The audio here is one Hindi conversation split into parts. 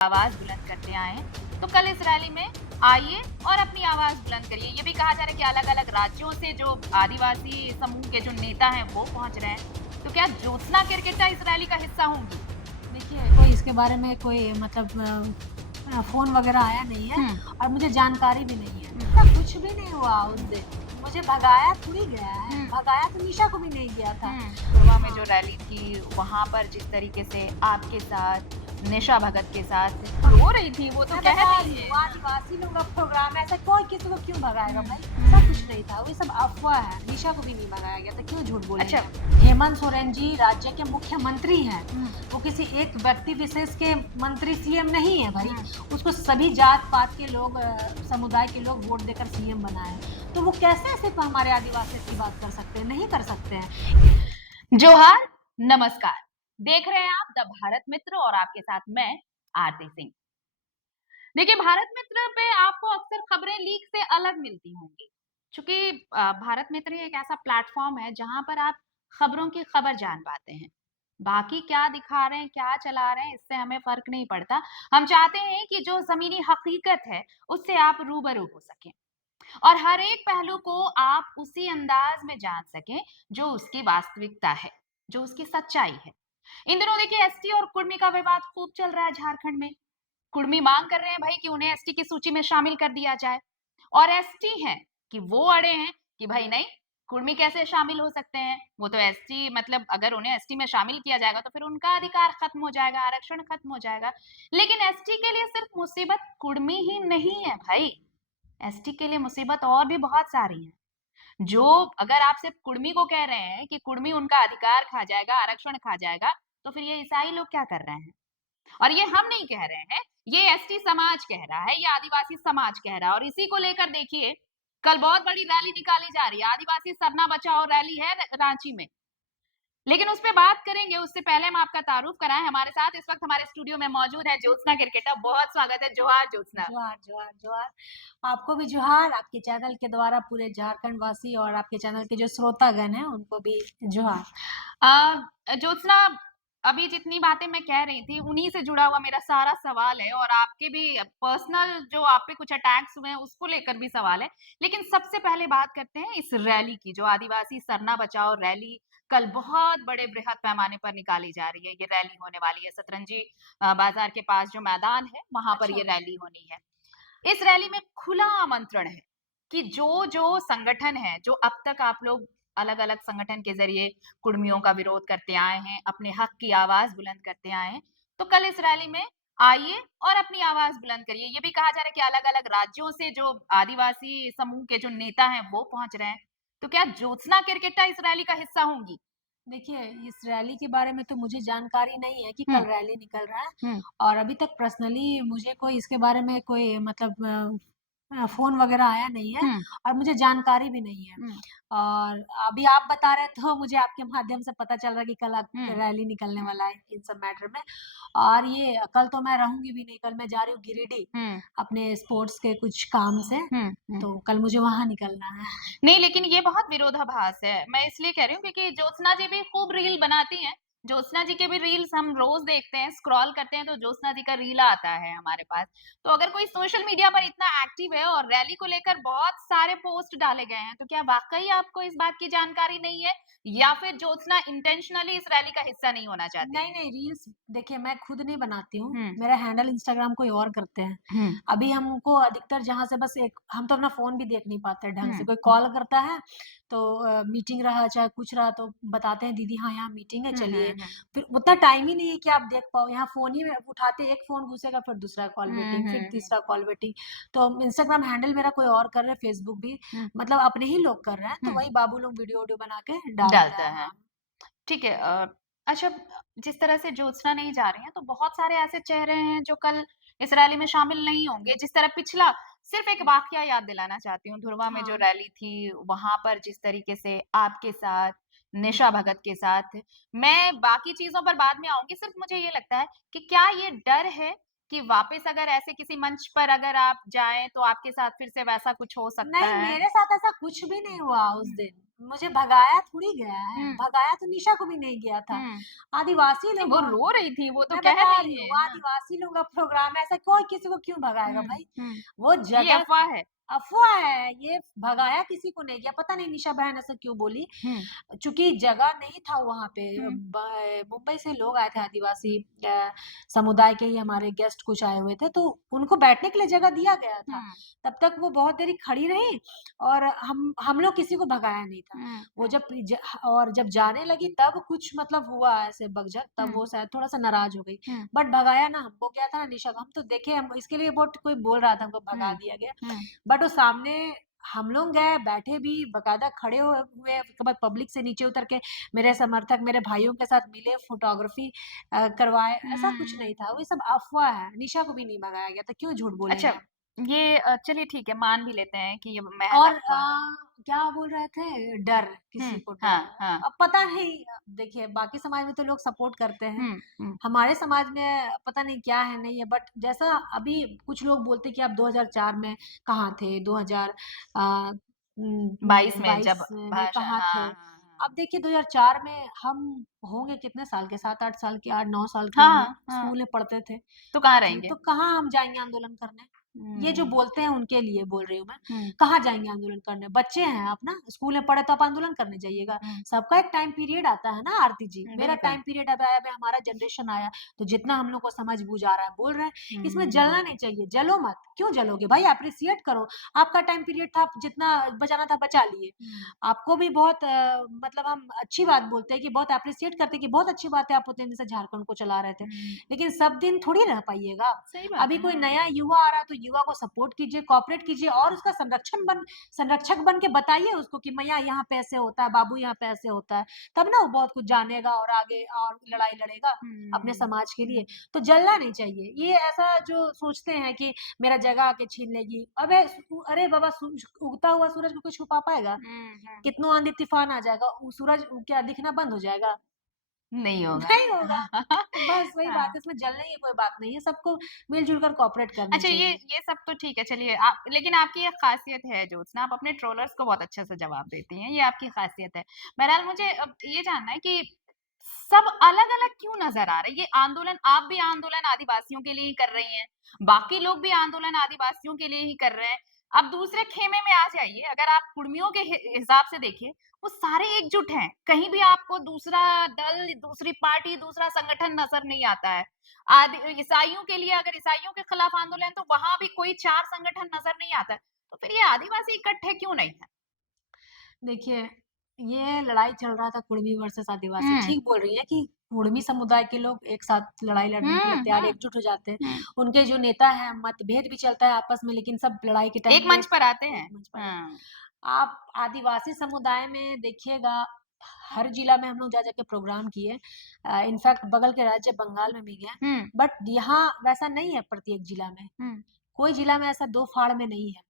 आवाज बुलंद करते आए हैं। तो कल इस रैली में आइए और अपनी आवाज बुलंद करिए। ये भी कहा जा रहा है कि अलग अलग राज्यों से जो आदिवासी समूह के जो नेता हैं वो पहुंच रहे हैं। तो क्या ज्योत्सना किरकिट्टा इस रैली का हिस्सा होंगी? देखिए, कोई इसके बारे में कोई मतलब फ़ोन वग़ैरह आया नहीं है और मुझे जानकारी भी नहीं है। ऐसा कुछ भी नहीं हुआ उस दिन। मुझे भगाया थोड़ी गया है, भगाया तो निशा को भी नहीं गया था। गोवा में हाँ। जो रैली थी वहां पर जिस तरीके से आपके साथ निशा भगत के साथ रो रही थी, वो तो मैं कह बता रही रही है। हूँ, आदिवासी लोग का प्रोग्राम है, ऐसा कोई किसी को क्यों भगाएगा भाई? ऐसा कुछ नहीं था, वो सब अफ़वाह है। निशा को भी नहीं भगाया गया था, क्यों झूठ बोलेंगे अच्छा। हम? हेमंत सोरेन जी राज्य के मुख्यमंत्री हैं। वो किसी एक व्यक्ति विशेष के मंत्री सीएम नहीं है भाई। उसको सभी जात-पात के लोग समुदाय के लोग वोट देकर सीएम बनाए हैं। तो वो कैसे सिर्फ़ हमारे आदिवासी की बात कर सकते हैं? नहीं कर सकते हैं। जोहार, नमस्कार। देख रहे हैं आप द भारत मित्र और आपके साथ मैं आरती सिंह। देखिए, भारत मित्र पे आपको अक्सर खबरें लीक से अलग मिलती होंगी, क्योंकि भारत मित्र ही एक ऐसा प्लेटफॉर्म है जहां पर आप खबरों की खबर जान पाते हैं। बाकी क्या दिखा रहे हैं, क्या चला रहे हैं, इससे हमें फर्क नहीं पड़ता। हम चाहते हैं कि जो जमीनी हकीकत है उससे आप रूबरू हो सकें और हर एक पहलू को आप उसी अंदाज में जान सकें जो उसकी वास्तविकता है, जो उसकी सच्चाई है। इन दिनों देखिए, एसटी और कुर्मी का विवाद खूब चल रहा है झारखंड में। कुर्मी मांग कर रहे हैं भाई कि उन्हें एसटी की सूची में शामिल कर दिया जाए और एसटी हैं कि वो अड़े हैं कि भाई नहीं, कुर्मी कैसे शामिल हो सकते हैं? वो तो एसटी, मतलब अगर उन्हें एसटी में शामिल किया जाएगा तो फिर उनका अधिकार खत्म हो जाएगा, आरक्षण खत्म हो जाएगा। लेकिन एसटी के लिए सिर्फ मुसीबत कुर्मी ही नहीं है भाई। एसटी के लिए मुसीबत और भी बहुत सारी है। जो अगर आप सिर्फ कुर्मी को कह रहे हैं कि कुर्मी उनका अधिकार खा जाएगा, आरक्षण खा जाएगा, तो फिर ये ईसाई लोग क्या कर रहे हैं? और ये हम नहीं कह रहे हैं, ये एसटी समाज कह रहा है, ये आदिवासी समाज कह रहा है। और इसी को लेकर देखिए, कल बहुत बड़ी रैली निकाली जा रही है, आदिवासी सरना बचाओ रैली है रांची में। लेकिन उस पे बात करेंगे, उससे पहले हम आपका तारुफ कराएं। हमारे साथ इस वक्त हमारे स्टूडियो में मौजूद है ज्योत्सना किरकेटा। बहुत स्वागत है। जोहार ज्योत्सना। जोहार, जोहार, जोहार। आपको भी जोहार, आपके चैनल के द्वारा पूरे झारखंड वासी और आपके चैनल के जो श्रोतागण हैं, उनको भी जोहार। ज्योत्सना, अभी जितनी बातें मैं कह रही थी उन्हीं से जुड़ा हुआ मेरा सारा सवाल है और आपके भी पर्सनल जो आप पे कुछ अटैक्स हुए हैं उसको लेकर भी सवाल है। लेकिन सबसे पहले बात करते हैं इस रैली की, जो आदिवासी सरना बचाओ रैली कल बहुत बड़े बृहद पैमाने पर निकाली जा रही है। ये रैली होने वाली है सतरंजी बाजार के पास जो मैदान है वहां पर ये अच्छा। रैली होनी है। इस रैली में खुला आमंत्रण है कि जो जो संगठन है, जो अब तक आप लोग अलग अलग संगठन के जरिए कुर्मियों का विरोध करते आए हैं, अपने हक की आवाज बुलंद करते आए हैं, तो कल इस रैली में आइए और अपनी आवाज बुलंद करिए। ये भी कहा जा रहा है कि अलग अलग राज्यों से जो आदिवासी समूह के जो नेता हैं वो पहुंच रहे हैं। तो क्या ज्योत्सना किरकिट्टा इस रैली का हिस्सा होंगी? देखिए, इस रैली के बारे में तो मुझे जानकारी नहीं है कि कल हम्म। रैली निकल रहा है हम्म। और अभी तक पर्सनली मुझे कोई इसके बारे में कोई मतलब फ़ोन वग़ैरह आया नहीं है हम्म। और मुझे जानकारी भी नहीं है। हम्म। और अभी आप बता रहे हैं तो मुझे आपके माध्यम से पता चल रहा है कि कल हम्म। रैली निकलने वाला है इन सब मैटर में। और ये कल तो मैं रहूँगी भी नहीं, कल मैं जा रही हूँ गिरिडीह हम्म। अपने स्पोर्ट्स के कुछ काम से, हम्म। हम्म। तो कल मुझे वहाँ निकलना है। नहीं, लेकिन ये बहुत विरोधाभास है। मैं इसलिए कह रही हूँ क्योंकि ज्योत्सना जी भी खूब रील बनाती हैं। ज्योत्सना जी के भी रील्स हम रोज देखते हैं, स्क्रॉल करते हैं तो ज्योत्सना जी का रील आता है हमारे पास। तो अगर कोई सोशल मीडिया पर इतना एक्टिव है और रैली को लेकर बहुत सारे पोस्ट डाले गए हैं, तो क्या वाकई आपको इस बात की जानकारी नहीं है या फिर ज्योत्सना इंटेंशनली इस रैली का हिस्सा नहीं होना चाहती नहीं, है? नहीं, रील्स देखिए मैं खुद नहीं बनाती हूँ, हुँ। मेरा हैंडल इंस्टाग्राम कोई और करते हैं। हुँ। अभी हमको अधिकतर जहाँ से बस एक हम तो अपना फ़ोन भी देख नहीं पाते ढंग से, हुँ। कोई कॉल करता है तो मीटिंग रहा चाहे कुछ रहा तो बताते हैं दीदी हाँ, यहाँ मीटिंग है हुँ। चलिए। हुँ। फिर उतना टाइम ही नहीं है कि आप देख पाओ, यहाँ फ़ोन ही में उठाते एक फ़ोन घुसेगा फिर दूसरा कॉल हुँ। वेटिंग, फिर हुँ। तीसरा कॉल वेटिंग। तो इंस्टाग्राम हैंडल मेरा कोई और कर रहा है, फेसबुक भी हुँ। मतलब अपने ही लोग कर रहे हैं, तो हुँ। वही बाबू लोग वीडियो-वूडियो बना के डालते डालता हैं। है। हाँ। ठीक है। अच्छा, जिस तरह से ज्योत्सना नहीं जा रही हैं, तो बहुत सारे ऐसे चेहरे हैं जो कल इस रैली में शामिल नहीं होंगे। जिस तरह पिछला, सिर्फ एक वाकया याद दिलाना चाहती हूँ, धुरवा में जो हाँ। रैली थी, वहाँ पर जिस तरीके से आपके साथ, निशा भगत के साथ, मैं बाकी चीज़ों पर बाद में आऊँगी। सिर्फ मुझे ये लगता है कि क्या ये डर है कि वापस अगर ऐसे किसी मंच पर अगर आप जाएँ, तो आपके साथ फिर से वैसा कुछ हो सकता नहीं, है? मेरे साथ ऐसा कुछ भी नहीं हुआ उस हुँ। दिन। मुझे भगाया थोड़ी गया है, हुँ, भगाया तो निशा को भी नहीं गया था। हुँ। आदिवासी नहीं, लोग वो रो रही थी, वो तो मैं कह बता रही रही हूँ, है। वो हाँ। आदिवासी लोगों का प्रोग्राम है, ऐसा कोई किसी को क्यों भगाएगा हुँ, भाई? हुँ। वो ये जगह अफ़वाह है। अफ़वाह है, ये भगाया किसी को नहीं गया, पता नहीं निशा बहन ऐसा क्यों बोली? हुँ, चूँकि जगह नहीं था वहाँ पे हुँ, मुंबई से लोग आए थे आदिवासी समुदाय के ही हमारे गेस्ट कुछ आए हुए थे, तो उनको बैठने के लिए जगह दिया गया था। हुँ, तब तक वो बहुत देरी खड़ी रहीं और हम लोग किसी को भगाया नहीं था। हुँ, वो हुँ, जब ज और जब जाने लगी तब कुछ मतलब हुआ ऐसे बकझक, तब हुँ, वो शायद थोड़ा-सा नाराज़ हो गई। हुँ, बट भगाया ना हमको क्या था ना निशा को हम तो देखे हम इसके लिए बहुत कोई बोल रहा था हमको भगा हुँ, दिया गया। हुँ, बट वो सामने हम लोग गए, बैठे भी, बाकायदा खड़े हुए, उसके बाद पब्लिक से नीचे उतर के मेरे समर्थक, मेरे भाइयों के साथ मिले, फ़ोटोग्राफ़ी करवाए, ऐसा कुछ हुँ। नहीं था। वो ये सब अफ़वाह है, निशा को भी नहीं भगाया गया था, क्यों झूठ बोलेंगे अच्छा, हम? ये चलिए ठीक है, मान भी लेते हैं कि ये महज़ और अफ़वाह है। क्या बोल रहे थे? डर, किसी हुँ, को डर। हाँ, हाँ। अब पता नहीं देखिए बाकी समाज में तो लोग सपोर्ट करते हैं। हुँ, हुँ, हमारे समाज में पता नहीं क्या है, नहीं है बट जैसा अभी कुछ लोग बोलते हैं कि आप 2004 में कहाँ थे? 2000 22 में 22 जब में भाषा कहाँ थे? हाँ, हाँ, हाँ। अब देखिए 2004 में हम होंगे कितने साल के 7-8 साल के 8-9 साल के होंगे, हाँ, हाँ, स्कूल में पढ़ते थे। तो कहाँ रहेंगे? तो कहाँ हम जाएँगे आंदोलन करने? ये जो हुँ, बोलते हैं उनके लिए बोल रही हूँ मैं। हुँ, कहाँ जाएँगे आंदोलन करने? बच्चे हैं आप ना, स्कूल में पढ़े तो आप आंदोलन करने जाइएगा। हुँ, सबका एक टाइम पीरियड आता है ना आरती जी। मेरा बिल्कुल। टाइम पीरियड अब आया, अभी हमारा जनरेशन आया, तो जितना हम लोग को समझ बूझ आ रहा है, बोल रहे हैं। इसमें जलना हुँ, नहीं चाहिए, जलो मत। क्यों जलोगे भाई? एप्रिशिएट करो। आपका टाइम पीरियड था, आप जितना बचाना था बचा लिए। हुँ, आपको भी बहुत मतलब हम अच्छी बात बोलते हैं कि बहुत एप्रिशिएट करते हैं कि बहुत अच्छी बात है आप उतने दिन से झारखंड को चला रहे थे। हुँ, लेकिन सब दिन थोड़ी रह पाइएगा आप। सही बात अभी है, कोई हाँ। नया युवा आ रहा है तो युवा को सपोर्ट कीजिए, कोऑपरेट कीजिए और उसका संरक्षक बन के बताइए उसको कि मैया यहाँ पे ऐसे होता है, बाबू यहाँ पे ऐसे होता है। तब ना वो बहुत कुछ जानेगा और आगे और लड़ाई लड़ेगा अपने हुँ, समाज के लिए। हुँ, तो जलना नहीं चाहिए। ये ऐसा जो सोचते हैं कि मेरा जगह आके छीन लेगी। अरे बाबा उगता हुआ सूरज को कोई छुपा पाएगा? हुँ, हुँ, कितनों आंधी-तूफ़ान आ जाएगा, सूरज क्या दिखना बंद हो जाएगा? नहीं होगा। नहीं होगा। तो बस वही बात हाँ। है, इसमें जलने की कोई बात नहीं है, सबको मिल-जुल कर कोऑपरेट करनी अच्छा चाहिए। ये सब तो ठीक है चलिए आप लेकिन आपकी एक ख़ासियत है ज्योत्सना आप अपने ट्रोलर्स को बहुत अच्छे से जवाब देती हैं, ये आपकी ख़ासियत है। बहरहाल मुझे अब ये जानना है कि सब अलग-अलग क्यों नज़र आ रहे हैं? ये आंदोलन आप भी आंदोलन आदिवासियों के लिए ही कर रही हैं, बाकी लोग भी आंदोलन आदिवासियों के लिए ही कर रहे हैं। अब दूसरे खेमे में आ जाइए, अगर आप कुर्मियों के हिसाब से देखिए, वो सारे एकजुट हैं, कहीं भी आपको दूसरा दल, दूसरी पार्टी, दूसरा संगठन नज़र नहीं आता है। आदि ईसाइयों के लिए अगर ईसाइयों के खिलाफ आंदोलन है, तो वहाँ भी कोई 4 संगठन नज़र नहीं आता है। तो फिर ये आदिवासी इकट्ठे क्यों नहीं है? देखिए, ये लड़ाई चल रहा था कुर्मी वर्सेस आदिवासी, हुँ। ठीक बोल रही हैं कि कुर्मी समुदाय के लोग एक साथ लड़ाई लड़ने के लिए हुँ, तैयार हुँ, एकजुट हो जाते हैं। हुँ। उनके जो नेता हैं, मतभेद भी चलता है आपस में लेकिन सब लड़ाई के टाइम एक पे मंच पर आते एक हैं। मंच पर हाँ। आप आदिवासी समुदाय में देखिएगा, हर जिला में हम लोग जा-जा के प्रोग्राम किए। इनफैक्ट बगल के राज्य बंगाल में भी गए। हुँ, बट यहाँ वैसा नहीं है प्रत्येक जिला में। हुँ, कोई जिला में ऐसा 2 फाड़ में नहीं है।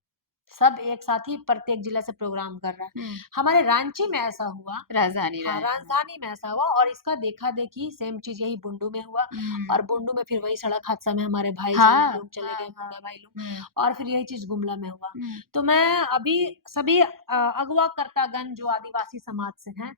सब एक साथ ही प्रत्येक जिला से प्रोग्राम कर रहा है। हुँ। हमारे रांची में ऐसा हुआ राजधानी हाँ, रहे। राजधानी में ऐसा हुआ और इसका देखा-देखी सेम चीज़ यही बुंडू में हुआ हुँ। और बुंडू में फिर वही सड़क हादसा में हमारे भाई हाँ, लोग चले हाँ, गए, हाँ। मुंडा भाई लोग हुँ, और फिर यही चीज़ गुमला में हुआ। हुँ, तो मैं अभी सभी अगवाकर्तागण जो आदिवासी समाज से हैं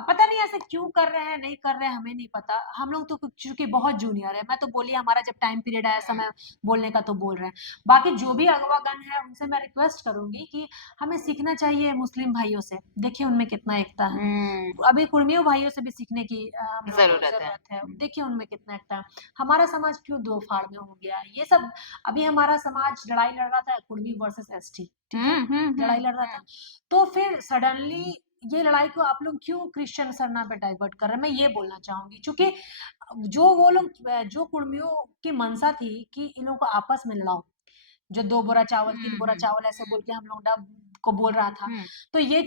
पता नहीं ऐसे क्यों कर रहे हैं, नहीं कर रहे हैं, हमें नहीं पता। हम लोग तो चूँकि बहुत जूनियर है, मैं तो बोली हमारा जब टाइम पीरियड आया हुँ, समय बोलने का तो बोल रहे हैं। बाकी जो भी अगवागण है उनसे मैं रिक्वेस्ट करूँगी कि हमें सीखना चाहिए मुस्लिम भाइयों से। देखिए उनमें कितना एकता है। हुँ। अभी कुर्मियों भाइयों से भी सीखने की हम लोग को ज़रूरत है। ज़रूरत है। हुँ। देखिए उनमें कितना एकता है। हमारा समाज क्यों 2 फाड़ में हो गया है? ये सब अभी हमारा समाज लड़ाई लड़ रहा था कुर्मी वर्सेस एसटी, ठीक है? हुँ, हुँ, हुँ, लड़ाई लड़ रहा था। हुँ। तो फिर सडनली ये लड़ाई को आप लोग क्यों क्रिश्चियन सरना पे डाइवर्ट कर रहे हैं? मैं ये बोलना चाहूँगी। चूँकि जो वो लोग जो कुर्मियों की मंशा थी कि इन लोगों को आपस में लड़ाओ। जो 2 बोरा चावल, 3 हुँ, बोरा हुँ, चावल ऐसे बोल हुँ, के हम लोग डब को बोल रहा था। हुँ, तो यही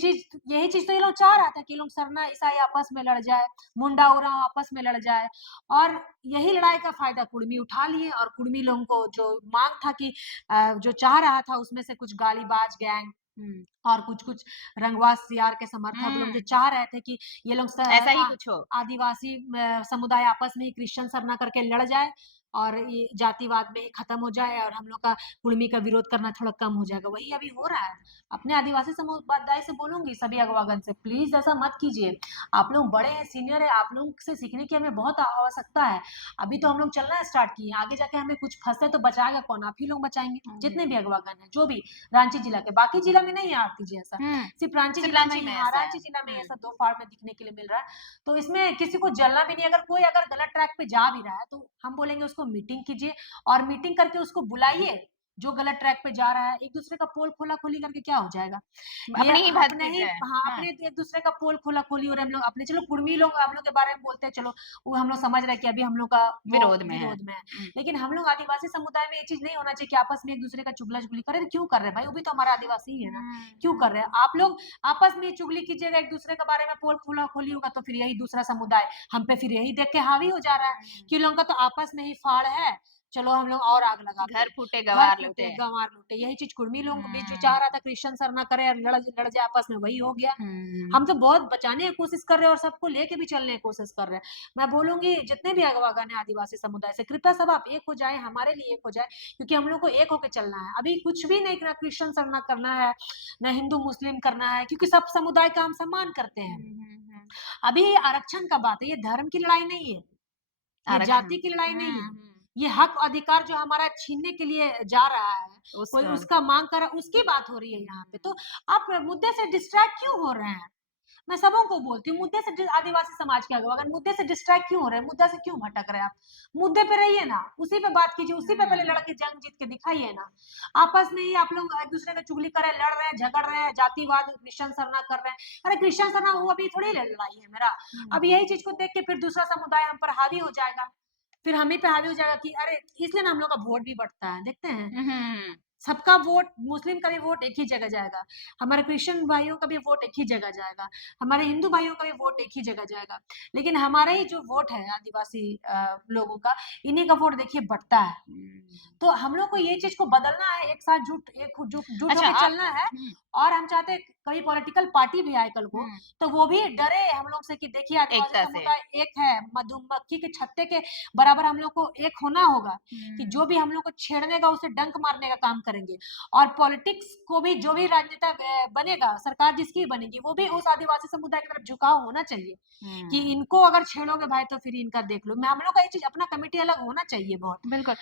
चीज़ तो ये लोग चाह रहा था कि ये लोग सरना ईसाई आपस में लड़ जाए, मुंडा-उरांव आपस में लड़ जाए और यही लड़ाई का फ़ायदा कुर्मी उठा लिए और कुर्मी लोगों को जो माँग था कि जो चाह रहा था उसमें से कुछ गालीबाज गैंग हुँ, और कुछ-कुछ रंगवा सीआर के समर्थक लोग जो हुँ। चाह रहे थे कि ये लोग ऐसा ही कुछ हो। आदिवासी समुदाय आपस में ही क्रिश्चियन सरना करके लड़ जाए। और ये जातिवाद में ही खत्म हो जाए और हम लोग का कुर्मी का विरोध करना थोड़ा कम हो जाएगा। वही अभी हो रहा है। अपने आदिवासी समुदाय से बोलूंगी, सभी अगवागन से, प्लीज ऐसा मत कीजिए। आप लोग बड़े हैं, सीनियर है, आप लोग से सीखने की हमें बहुत आवश्यकता है। अभी तो हम लोग चलना स्टार्ट किए, आगे जाके हमें कुछ फंसे तो बचाएगा कौन? आप ही लोग बचाएंगे, जितने भी अगवागन है, जो भी रांची जिला के, बाकी जिला में नहीं है आरती जी ऐसा, सिर्फ रांची सिर्फ जिला में रांची ही, में हाँ ऐसा है। रांची जिला में ऐसा दो फाड़ में दिखने के लिए मिल रहा है। तो इसमें किसी को जलना भी नहीं। अगर कोई अगर गलत ट्रैक पे जा भी रहा है तो हम बोलेंगे उसको मीटिंग कीजिए, और मीटिंग करके उसको बुलाइए। जो गलत ट्रैक पे जा रहा है, एक दूसरे का पोल खोला खोली करके क्या हो जाएगा? ये अपनी ही अपने भक्ति ही, है। हाँ हाँ, अपने एक दूसरे का पोल खोला खोली हो रहे हम लोग अपने। चलो कुर्मी लोग हम लोग के बारे में बोलते हैं, चलो वो हम लोग समझ रहे हैं कि अभी हम लोग का वो विरोध में है। विरोध में है। लेकिन हम लोग आदिवासी समुदाय में ये चीज नहीं होना चाहिए कि आपस में एक दूसरे का चुगला चुगली करें। क्यों कर रहे हैं भाई? वो भी तो हमारा आदिवासी ही है ना। क्यों कर रहे हैं आप लोग? आपस में चुगली कीजिएगा, एक दूसरे के बारे में पोल खोला खोली होगा तो फिर यही दूसरा समुदाय हम पे फिर यही देख के हावी हो जा रहा है कि लोगों का तो आपस में ही फाड़ है, चलो हम लोग और आग लगाते घर हैं। फूटे घर गवार लूटे। फूटे गंवार लूटे, यही चीज कुर्मी लोगों के बीच जो चाह हम्म, रहा था क्रिश्चियन सर ना करे और लड़ जाए आपस में, वही हो गया। हम्म, हम तो बहुत बचाने की कोशिश कर रहे हैं और सबको लेके भी चलने की कोशिश कर रहे हैं। मैं बोलूंगी जितने भी अगवागन है आदिवासी समुदाय से, कृपया सब आप एक हो जाए, हमारे लिए एक हो जाए, क्योंकि हम लोग को एक होकर चलना है। अभी कुछ भी नहीं करना, क्रिश्चियन सर ना करना है, ना हिंदू मुस्लिम करना है, क्योंकि सब समुदाय का हम सम्मान करते हैं। अभी ये आरक्षण का बात है, ये धर्म की लड़ाई नहीं है, ये आरक्षण। जाति की लड़ाई नहीं है। ये हक अधिकार जो हमारा छीनने के लिए जा रहा है, कोई उसका। उसका मांग कर रहा है, उसकी बात हो रही है यहाँ पे। तो आप मुद्दे से डिस्ट्रैक्ट क्यों हो रहे हैं? मैं सबों को बोलती हूँ, मुद्दे से आदिवासी समाज के अगर मुद्दे से डिस्ट्रैक्ट क्यों हो रहे हैं? मुद्दा से क्यों भटक रहे हैं आप? मुद्दे पे रहिए ना, उसी पे बात कीजिए, उसी पे पहले लड़के जंग जीत के दिखाइए ना। आपस में ही आप लोग एक दूसरे का चुगली कर रहे हैं, लड़ रहे हैं, झगड़ रहे हैं, जातिवाद क्रिश्चियन सरना कर रहे हैं। अरे क्रिश्चियन सरना वो अभी थोड़ी लड़ाई है मेरा। अब यही चीज को देख के फिर दूसरा समुदाय हम पर हावी हो जाएगा, फिर हम ही पे हावी हो जाएगा कि अरे, इसलिए ना हम लोग का वोट भी बढ़ता है, देखते हैं सबका वोट, मुस्लिम का भी वोट एक ही जगह जाएगा, हमारे क्रिश्चियन भाइयों का भी वोट एक ही जगह जाएगा, हमारे हिंदू भाइयों का भी वोट एक ही जगह जाएगा। लेकिन हमारा ही जो वोट है आदिवासी लोगों का, इन्हीं का वोट देखिए बढ़ता है। तो हम लोग को ये चीज को बदलना है, एक साथ जुट अच्छा, होके आप। चलना है। और हम चाहते हैं कभी पॉलिटिकल पार्टी भी आए कल को, तो वो भी डरे हम लोग से कि देखिए आदिवासी एकता से। समुदाय एक है, मधुमक्खी के छत्ते के बराबर हम लोग को एक होना होगा, कि जो भी हम लोग को छेड़ने का उसे डंक मारने का काम करेंगे। और पॉलिटिक्स को भी, जो भी राजनेता बनेगा, सरकार जिसकी भी बनेगी, वो भी उस आदिवासी समुदाय की तरफ झुकाव होना चाहिए कि इनको अगर छेड़ोगे भाई तो फिर इनका देख लो। मैं हम लोग का ये चीज अपना कमेटी अलग होना चाहिए बहुत, बिल्कुल।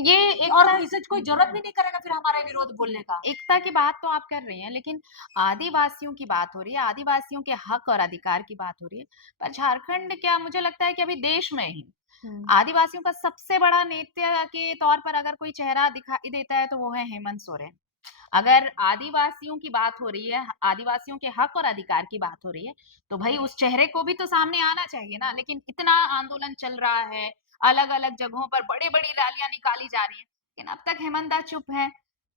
ये और एकता। इसे कोई जरूरत भी नहीं करेगा फिर हमारे विरोध बोलने का। एकता की बात तो आप कर रही हैं, लेकिन आदिवासियों की बात हो रही है, आदिवासियों के हक और अधिकार की बात हो रही है। पर झारखंड क्या, मुझे लगता है कि अभी देश में ही आदिवासियों का सबसे बड़ा नेता के तौर पर अगर कोई चेहरा दिखाई देता है तो वो है हेमंत सोरेन। अगर आदिवासियों की बात हो रही है, आदिवासियों के हक और अधिकार की बात हो रही है, तो भाई उस चेहरे को भी तो सामने आना चाहिए ना। लेकिन इतना आंदोलन चल रहा है, अलग-अलग जगहों पर बड़ी-बड़ी रैलियां निकाली जा रही हैं, लेकिन अब तक हेमंत दा चुप है।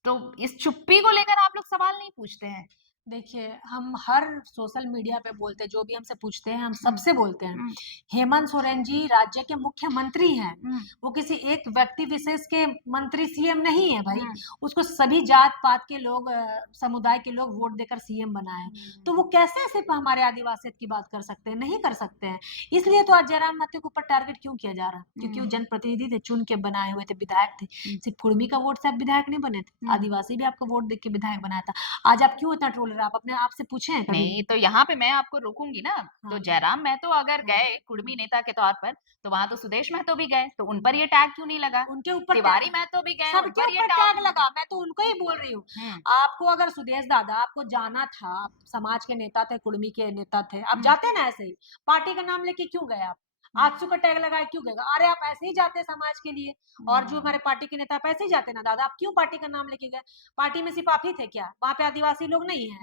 तो इस चुप्पी को लेकर आप लोग सवाल नहीं पूछते हैं? देखिए, हम हर सोशल मीडिया पे बोलते हैं, जो भी हमसे पूछते हैं हम हुँ, सबसे बोलते हैं, हुँ, हेमंत सोरेन जी राज्य के मुख्यमंत्री हैं। हुँ, वो किसी एक व्यक्ति विशेष के मंत्री सीएम नहीं है भाई। हुँ, उसको सभी जात पात के लोग, समुदाय के लोग वोट देकर सीएम बनाए। तो वो कैसे सिर्फ हमारे आदिवासियत की बात कर सकते हैं? नहीं कर सकते हैं। इसलिए तो आज जयराम महतो के ऊपर टारगेट क्यों किया जा रहा? क्योंकि वो जनप्रतिनिधि थे, चुन के बनाए हुए थे, विधायक थे। सिर्फ कुर्मी का वोट से आप विधायक नहीं बने थे, आदिवासी भी आपको वोट देख के विधायक बनाया था। आज आप क्यों इतना ट्रोल रहे हैं? आप अपने आप से पूछे हैं कभी? नहीं, तो यहाँ पे मैं आपको रोकूँगी ना। तो हाँ, जयराम महतो अगर हाँ। गए कुर्मी नेता के तौर पर, तो वहाँ तो सुदेश महतो भी गए, तो उन पर ये टैग क्यों नहीं लगा? उनके ऊपर तिवारी महतो भी गए, उन सबके पर ये ऊपर टैग टैग क्यों लगा, नहीं? मैं तो उनको ही बोल रही हूँ। हुँ, आपको अगर सुदेश दादा आपको जाना था, आप समाज के नेता थे, कुर्मी के नेता थे, आप हुँ, जाते ना ऐसे ही, पार्टी का नाम लेके क्यों गए आप? हुँ, आजसू का टैग लगाए क्यों गए? अरे आप ऐसे ही जाते समाज के लिए, और जो हमारे पार्टी के नेता आप ऐसे ही जाते ना दादा, आप क्यों पार्टी का नाम लेके गए? पार्टी में सिर्फ आप ही थे क्या? वहां पे आदिवासी लोग नहीं है?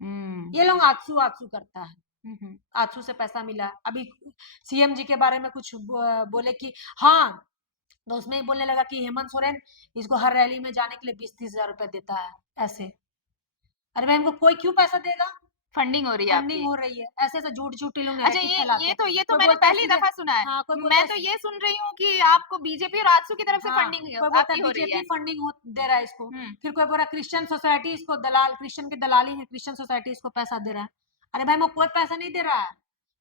हुँ, ये लोग आजसू आजसू करता है, हुँ, हुँ, आजसू से पैसा मिला। अभी सीएम जी के बारे में कुछ बोले कि हाँ, तो उसमें ही बोलने लगा कि हेमंत सोरेन इसको हर रैली में जाने के लिए 20-30 हजार रुपए देता है, ऐसे। अरे भाई हमको कोई क्यों पैसा देगा? फंडिंग हो रही है फंडिंग आपकी। हो रही है, ऐसे-ऐसे झूठ-झूठ लोग अच्छा, नैरेटिव ये फैलाते ये हैं। तो ये तो कोई मैंने बोलता है पहली सीधे, दफ़ा सुना है। हाँ, कोई बोलता मैं है तो ये सुन रही हूँ कि आपको बीजेपी और आजसू की तरफ से हाँ, फंडिंग कोई बोलता आपकी है हो रही बीजेपी है। फंडिंग हो दे रहा है इसको। हुँ, फिर कोई बोल रहा है क्रिश्चियन सोसाइटी इसको दलाल, क्रिश्चियन की दलाली है, क्रिश्चियन सोसाइटी इसको पैसा दे रहा है। अरे भाई हमको कोई पैसा नहीं दे रहा है।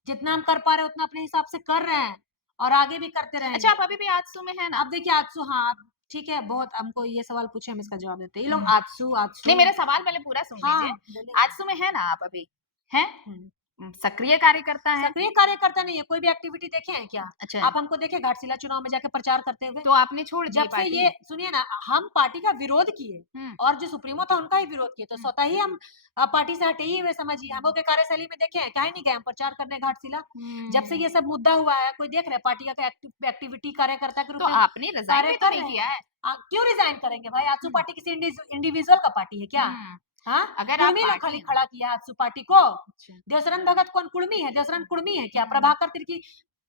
जितना हम कर पा रहे हैं उतना अपने हिसाब से कर रहे हैं। और आगे भी करते रहेंगे। अच्छा, आप अभी भी आजसू में है ना? अब देखिए आजसू, हाँ ठीक है, बहुत हमको ये सवाल पूछे हम इसका जवाब देते हैं। ये लोग आजसू नहीं, आजसू मेरा सवाल पहले पूरा सुन लीजिए। हाँ बोले। आजसू में है ना आप अभी? हैं? हम्म। सक्रिय कार्यकर्ता हैं? सक्रिय कार्यकर्ता नहीं है, कोई भी एक्टिविटी देखे हैं क्या? अच्छा, आप हमको देखे घाटशिला चुनाव में जाके प्रचार करते हुए? तो आपने छोड़ दी जब से पार्टी? ये सुनिए ना, हम पार्टी का विरोध किए हुँ, और जो सुप्रीमो था उनका ही विरोध किए, तो हुँ, स्वतः ही हम पार्टी से हटे ही हुए समझिए। हम लोग के कार्यशैली में देखे हैं, काहे नहीं गए हम प्रचार करने घाटशिला? जब से हुँ। ये सब मुद्दा हुआ है, कोई देख रहे हैं पार्टी का एक्टिविटी कार्यकर्ता के रूप तो में आपने रिज़ाइन कार्य भी तो कर नहीं रहे किया हैं। है। क्यों रिजाइन करेंगे भाई? आजसू हुँ, पार्टी किसी इंडिविजुअल का पार्टी है क्या? हुँ। हाँ, अगर आप कुर्मी लोग खाली पार्टी खड़ा किया है आजसू पार्टी को। अच्छा, देवसरन भगत कौन कुर्मी है? देवसरन कुर्मी है क्या? हुँ,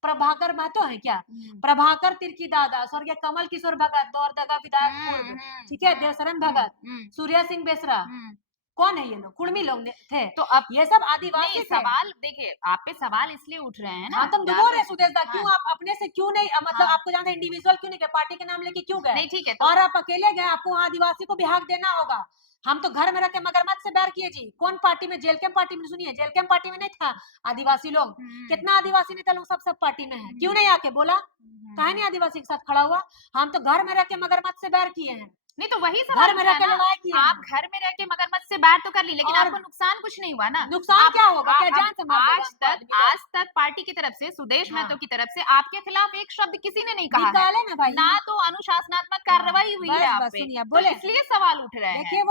प्रभाकर महतो है क्या? हुँ, प्रभाकर तिर्की दादा, स्वर्गीय कमल किशोर भगत, दौरदगा विधायक हुँ, पूर्व, हुँ, ठीक है, देवसरन हुँ, भगत, हुँ, सूर्य सिंह बेसरा, हुँ। कौन है ये लोग? कुर्मी लोग थे। तो अब ये सब नहीं, आदिवासी थे। सवाल देखिए, आप पे सवाल इसलिए उठ रहे हैं हाँ, ना, तुम तो बोल ज़्यादा रहे सुदेश दा, हाँ, क्यों आप अपने से क्यों नहीं मतलब हाँ। आपको जानते इंडिविजुअल क्यों नहीं गए? पार्टी के नाम लेके क्यों गए? नहीं ठीक है, तो और आप अकेले गए, आपको वहाँ आदिवासी को भी हक देना होगा। हम तो घर में रह के मगरमच्छ से बैर किए जी। कौन पार्टी में? जेल कैंप पार्टी में सुनिए, जेल कैंप पार्टी में नहीं था आदिवासी लोग? हुँ, कितना आदिवासी नेता लोग सब पार्टी में है, क्यों हुँ, नहीं आके बोला? काहे हुँ। नहीं आदिवासी के साथ खड़ा हुआ? हम तो घर में रह के मगरमच्छ से बैर किए हैं, नहीं तो वही सवाल घर में उठ रह रहा है के ना, लड़ाई किए आप हैं। घर में रह के मगरमच्छ से बात तो कर ली, लेकिन और आपको नुकसान कुछ नहीं हुआ ना। नुकसान आप क्या होगा? क्या अब जान से मार देगा हमको आदमी लोग? आज तक पार्टी की तरफ से, सुदेश महतो हाँ, की तरफ से आपके खिलाफ एक शब्द किसी ने नहीं कहा है। निकाले ना भाई। ना तो अनुशासनात्मक हाँ, कार्रवाई हुई है बस आप बस पे, सुनिए, तो बोले इसलिए सवाल उठ रहे हैं। देखिए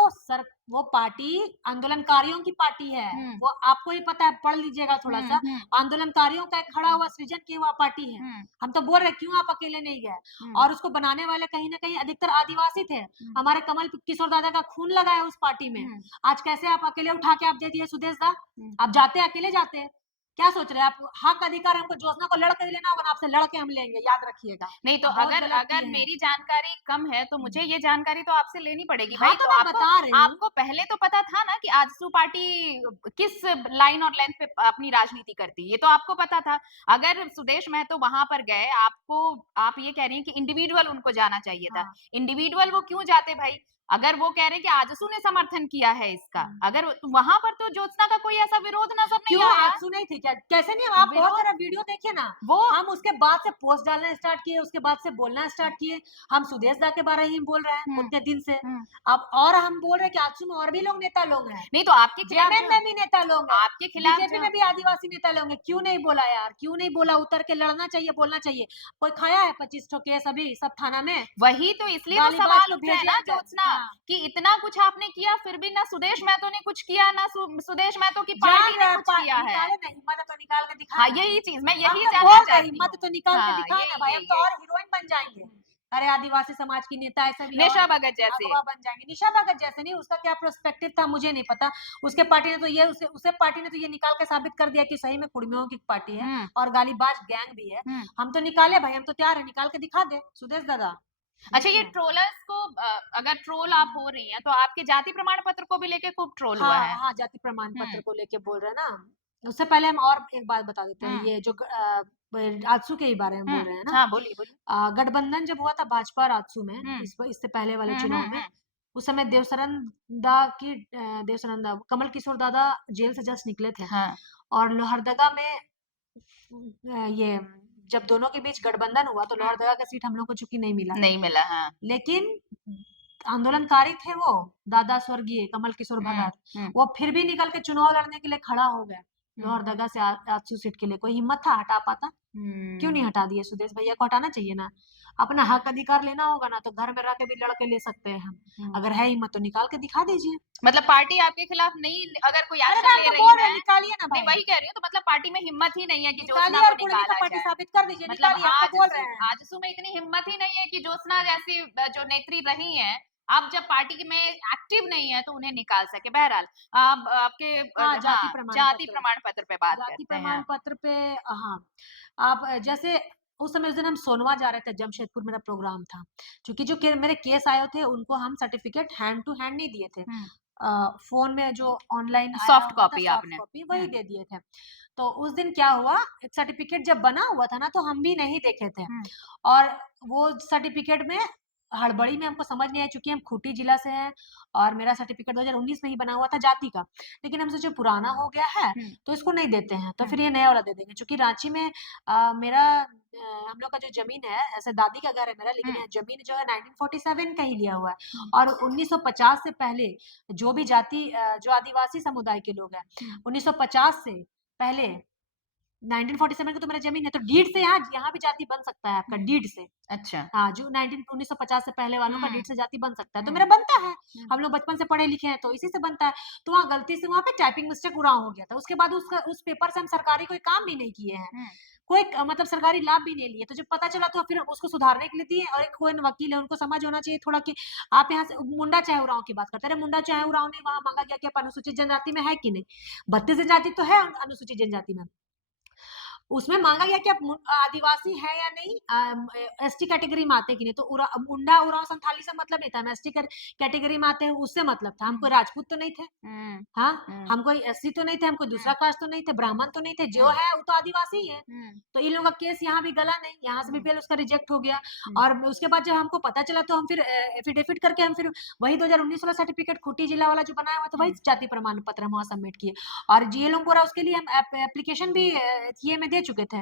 वो पार्टी आंदोलनकारियों की पार्टी है। हुँ, वो आपको ही पता है, पढ़ लीजिएगा थोड़ा हुँ, सा। हुँ, आंदोलनकारियों का एक खड़ा हुँ, हुआ सृजन की हुआ पार्टी है। हुँ, हम तो बोल रहे क्यों आप अकेले नहीं गए? हुँ, और उसको बनाने वाले कहीं ना कहीं अधिकतर आदिवासी थे। हुँ, हमारे कमल किशोर दादा का खून लगा है उस पार्टी में। हुँ, आज कैसे आप अकेले उठा के आप दे दिए सुदेश दा? हुँ। आप जाते अकेले जाते? क्या सोच रहे हैं आप? हक अधिकार हमको ज्योत्सना को लड़ के लेना होगा ना, आपसे लड़ के हम लेंगे, याद रखिएगा। नहीं तो आप बहुत अगर गलत अगर किए हैं। मेरी जानकारी कम है तो मुझे ये जानकारी तो आपसे लेनी पड़ेगी हाँ भाई। तो तो मैं आपको बता रही हूँ। आपको पहले तो पता था ना कि आजसू पार्टी किस लाइन और लेंथ पे अपनी राजनीति करती है, ये तो आपको पता था। अगर सुदेश महतो वहां पर गए, आपको आप ये कह रही हैं कि इंडिविजुअल उनको जाना चाहिए था, हाँ। इंडिविजुअल वो क्यों जाते भाई? अगर वो कह रहे हैं कि आजसू ने समर्थन किया है इसका, हम्म। अगर वहां पर तो ज्योत्सना का कोई ऐसा विरोध नजर नहीं क्यों आया। आज सुनी थी क्या? कैसे नहीं? आप बहुत विरोध सारा वीडियो देखिए ना। वो हम उसके बाद से पोस्ट डालना स्टार्ट किए, उसके बाद से बोलना स्टार्ट किए। हम सुदेश दा के बारे ही बोल रहे हैं हम्म, उतने दिन से। हम्म। अब और हम बोल रहे हैं कि आजसू में और भी लोग नेता लोग हैं, नहीं तो आपके खिलाफ जेएमएम जो में भी नेता लोग हैं, आपके खिलाफ बीजेपी जो में भी आदिवासी नेता लोग हैं। क्यों नहीं बोला यार? क्यों नहीं बोला? उतर के लड़ना चाहिए, बोलना चाहिए। कोई खाया है 25 ठो केस अभी सब थाना में? वही तो इसलिए तो गालीबाज सवाल को उठ रहे हैं भेजे ना अंदर। ज्योत्सना, हाँ, कि इतना कुछ आपने किया फिर भी ना सुदेश महतो ने कुछ किया, ना सुदेश महतो की जान पार्टी ने रहे कुछ किया है। निकाले ना, हिम्मत है तो निकाल के दिखाए हाँ ना। यही चीज मैं हम यही तो जानना बोल रहे चाहती हिम्मत हूँ। तो निकाल के हाँ दिखाए ना यही भाई, हम यही तो और यही हीरोइन बन जाएंगे। अरे आदिवासी समाज की नेता ऐसे भी और निशा भगत जैसे। अगवा बन जाएंगे। निशा भगत जैसे नहीं, उसका क्या प्रोस्पेक्टिव था मुझे नहीं पता। उसके पार्टी ने तो ये उसे पार्टी ने तो ये निकाल के साबित कर दिया कि सही में कुर्मियों की पार्टी है हम्म, और गालीबाज गैंग भी है। हम्म। हम तो निकाले भाई, हम तो तैयार है, निकाल के दिखा दे सुदेश दादा। अच्छा, ये देखिए। ट्रोलर्स को अगर ट्रोल आप हो रही हैं तो आपके जाति प्रमाण पत्र को भी लेके खूब ट्रोल हुआ हाँ है। हाँ, जाति प्रमाण पत्र हम्म, को लेके बोल रहे हैं ना। उससे पहले हम और एक बात बता देते हैं, हम्म, ये जो आजसू के ही बारे में बोल रहे हैं ना। हाँ बोलिए बोलिए। गठबंधन जब हुआ था भाजपा और आजसू में, हम्म, इससे पहले वाले हम्म, चुनाव में, उस समय देवसरन दा कमल किशोर दादा जेल से जस्ट निकले थे। हाँ। और लोहरदगा में ये जब दोनों के बीच गठबंधन हुआ तो हम्म, लोहरदगा का सीट हम लोग को चूंकि नहीं मिला। नहीं मिला हाँ। लेकिन आंदोलनकारी थे वो दादा स्वर्गीय कमल किशोर हम्म, भगत। हम्म, वो फिर भी निकल के चुनाव लड़ने के लिए खड़ा हो गए हम्म, लोहरदगा से आजसू सीट के लिए। कोई हिम्मत था हटा पाता? क्यों नहीं हम्म, हटा दिए? सुदेश भैया को हटाना चाहिए ना। अपना हक अधिकार लेना होगा ना, तो घर में रह के भी लड़ के ले सकते हैं हम। हम्म। अगर है हिम्मत तो निकाल के दिखा दीजिए। मतलब पार्टी आपके खिलाफ नहीं, अगर कोई अरे एक्शन मैं ले तो रही बोल रहे है। हैं, निकालिए ना नहीं भाई। वही कह रही हूँ, तो मतलब पार्टी में हिम्मत ही नहीं है कि ज्योत्सना निकालिए को और कुर्मी का निकाला पार्टी जाए। साबित कर दीजिए, मतलब निकालिए, हम तो बोल रहे हैं। आजसू में इतनी हिम्मत ही नहीं है कि ज्योत्सना जैसी जो नेत्री रही हैं, अब जब पार्टी में एक्टिव नहीं है तो उन्हें निकाल सके। बहरहाल आप आपके हाँ, जाति हाँ प्रमाण जाति पत्र। प्रमाण पत्र पे बात जाति करते हैं। प्रमाण पत्र पे हाँ, आप जैसे उस समय उस दिन हम सोनवा जा रहे थे, जमशेदपुर मेरा प्रोग्राम था। क्योंकि जो मेरे केस आए थे उनको हम सर्टिफिकेट हैंड टू हैंड नहीं दिए थे। फोन में जो ऑनलाइन आया सॉफ्ट हुआ था कॉपी सॉफ्ट आपने। कॉपी वही दे दिए थे। तो उस दिन क्या हुआ, एक सर्टिफिकेट जब बना हुआ था ना तो हम भी नहीं देखे थे। हम्म, और वो सर्टिफिकेट में हड़बड़ी में हमको समझ नहीं आया, चूंकि हम खूंटी जिला से हैं और मेरा सर्टिफिकेट 2019 में ही बना हुआ था जाति का, लेकिन हम सोचे पुराना हो गया है तो इसको नहीं देते हैं, तो फिर ये नया वाला दे देंगे। चूंकि रांची में मेरा हम लोग का जो जमीन है, ऐसे दादी का घर है मेरा, लेकिन जमीन जो है 1947 का ही लिया हुआ है, और 1950 से पहले जो भी जाति जो आदिवासी समुदाय के लोग हैं 1950 से पहले 1947 का तो मेरा जमीन है, तो डीड से यहाँ यहाँ भी जाति बन सकता है आपका, डीड से। अच्छा। हाँ, जो 1950 से पहले वालों का डीड से जाति बन सकता है, तो हम्म। मेरा बनता है। हम लोग बचपन से पढ़े लिखे हैं तो इसी से बनता है। तो वहाँ गलती से वहाँ पे टाइपिंग मिस्टेक उराव हो गया था, उसके बाद उस पेपर से हम सरकारी कोई काम भी नहीं किए हैं, कोई मतलब सरकारी लाभ भी नहीं लिए। तो जब पता चला तो फिर उसको सुधारने के लिए दिए, और एक कोई वकील है, उनको समझ होना चाहिए थोड़ा कि आप यहाँ से मुंडा चाहे उराव की बात करते हैं, मुंडा चाहे उराव ने वहाँ मांगा गया कि आप अनुसूचित जनजाति में है कि नहीं, 32 जनजाति तो है अनुसूचित जनजाति में, उसमें मांगा गया कि आप आदिवासी है या नहीं, एसटी कैटेगरी में आते कि नहीं, तो मुंडा उराव संथाली से मतलब नहीं था, हम एसटी कैटेगरी में आते हैं उससे मतलब था। हमको राजपूत तो नहीं थे, हाँ, हम कोई एससी तो नहीं थे, हम कोई दूसरा कास्ट तो नहीं थे, ब्राह्मण तो नहीं थे, जो है वो तो आदिवासी है। तो इन लोगों का केस यहाँ भी गला नहीं, यहाँ से भी पहले उसका रिजेक्ट हो गया। और उसके बाद जब हमको पता चला तो हम फिर एफिडेविट करके हम फिर वही 2019 वाला सर्टिफिकेट खूंटी जिला वाला जो बनाया हुआ था वही जाति प्रमाण पत्र हम वहाँ सबमिट किए, और जीएल पूरा उसके लिए हम एप्लीकेशन भी ये में दे चुके थे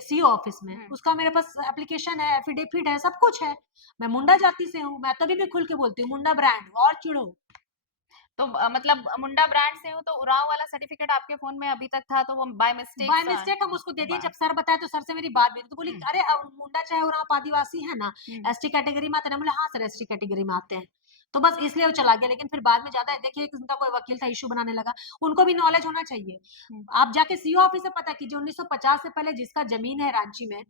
सीओ ऑफिस में। उसका मेरे पास एप्लीकेशन है, एफिडेविट है, सब कुछ है। मैं मुंडा जाति से हूँ, मैं तभी भी खुल के बोलती हूँ मुंडा ब्रांड और चिड़ो। तो मतलब मुंडा ब्रांड से हो तो उराव वाला सर्टिफिकेट आपके फोन में अभी तक था, तो वो बाय मिस्टेक हम उसको दे दिए। जब सर बताए तो सर से मेरी बात भी तो बोली अरे मुंडा चाहे उराव आदिवासी है ना, एसटी कैटेगरी में आते हैं, बोले हाँ सर एसटी कैटेगरी में आते हैं, तो बस इसलिए वो चला गया। लेकिन फिर बाद में ज्यादा देखिए उनका कोई वकील था, इशू बनाने लगा, उनको भी नॉलेज होना चाहिए। आप जाके सीओ ऑफिस से पता कीजिए 1950 से पहले जिसका जमीन है रांची में,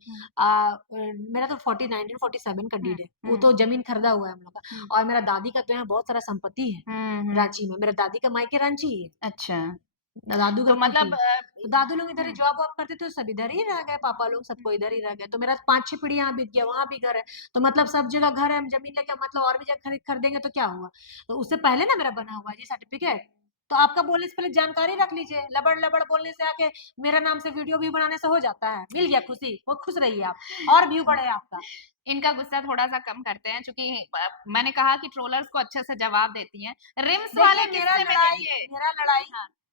मेरा तो 1947 का डीड है, वो तो जमीन खरीदा हुआ है हम लोग का, और मेरा दादी का तो यहाँ बहुत सारा संपत्ति है रांची में, मेरा दादी का मायके रांची ही है। अच्छा, दादू तो मतलब दादू लोग इधर ही जॉब वॉब करते थे, सब इधर ही रह गए, पापा लोग सबको इधर ही रह गए। तो मेरा 5-6 पीढ़ी यहाँ बीत गया, वहां भी घर है, तो मतलब सब जगह घर है, हम जमीन लेके मतलब और भी जगह खरीदेंगे तो क्या हुआ। तो उससे पहले ना मेरा बना हुआ है जी सर्टिफिकेट, तो आपका बोलने से पहले जानकारी रख लीजिए। लबड़ लबड़ बोलने से आके मेरा नाम से वीडियो व्यू बनाने से हो जाता है। मिल गया खुशी, वो खुश रहिए आप और व्यू बढ़े आपका। इनका गुस्सा थोड़ा सा कम करते हैं, क्योंकि मैंने कहा कि ट्रोलर्स को अच्छे से जवाब देती हैं। रिम्स वाले किस्से में देखिए,